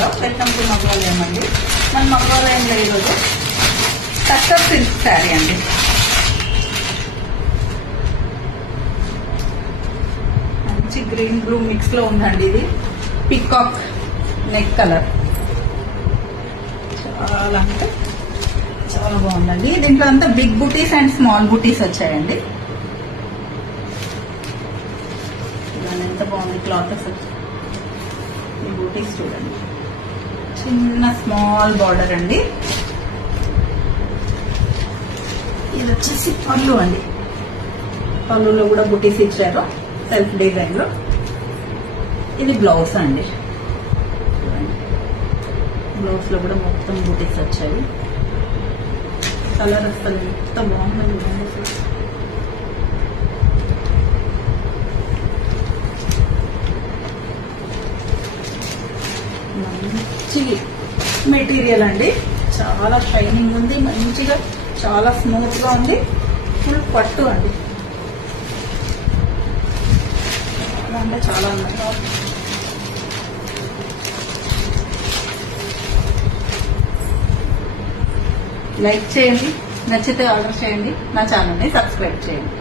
Hello, welcome to మగవాళ్ళం అండి. మన మగవాళ్ళంలో ఈరోజు టస్టర్ సిల్క్ శారీ అండి. మంచి గ్రీన్ బ్లూ మిక్స్ లో ఉందండి. ఇది పికాక్ నెక్ కలర్, చాలా అంటే చాలా బాగుందండి. దీంట్లో అంతా బిగ్ బూటీస్ అండ్ స్మాల్ బూటీస్ వచ్చాయండి. ఇలా ఎంత బాగుంది క్లాత్ అసలు. ఈ బూటీస్ చూడండి, చిన్న స్మాల్ బార్డర్ అండి. ఇది వచ్చేసి పళ్ళు అండి. పళ్ళులో కూడా బూటీస్ ఇచ్చారు సెల్ఫ్ డిజైన్ లో. ఇది బ్లౌజ్ అండి. బ్లౌజ్ లో కూడా మొత్తం బూటీస్ వచ్చాయి. కలర్ అసలు ఎంత బాగుంది అసలు. మంచి మెటీరియల్ అండి, చాలా షైనింగ్ ఉంది, మంచిగా చాలా స్మూత్ గా ఉంది. ఫుల్ పట్టు అండి, చాలా అంటే చాలా అందంగా ఉంది. లైక్ చేయండి, నచ్చితే ఆర్డర్ చేయండి, నా ఛానల్ని సబ్స్క్రైబ్ చేయండి.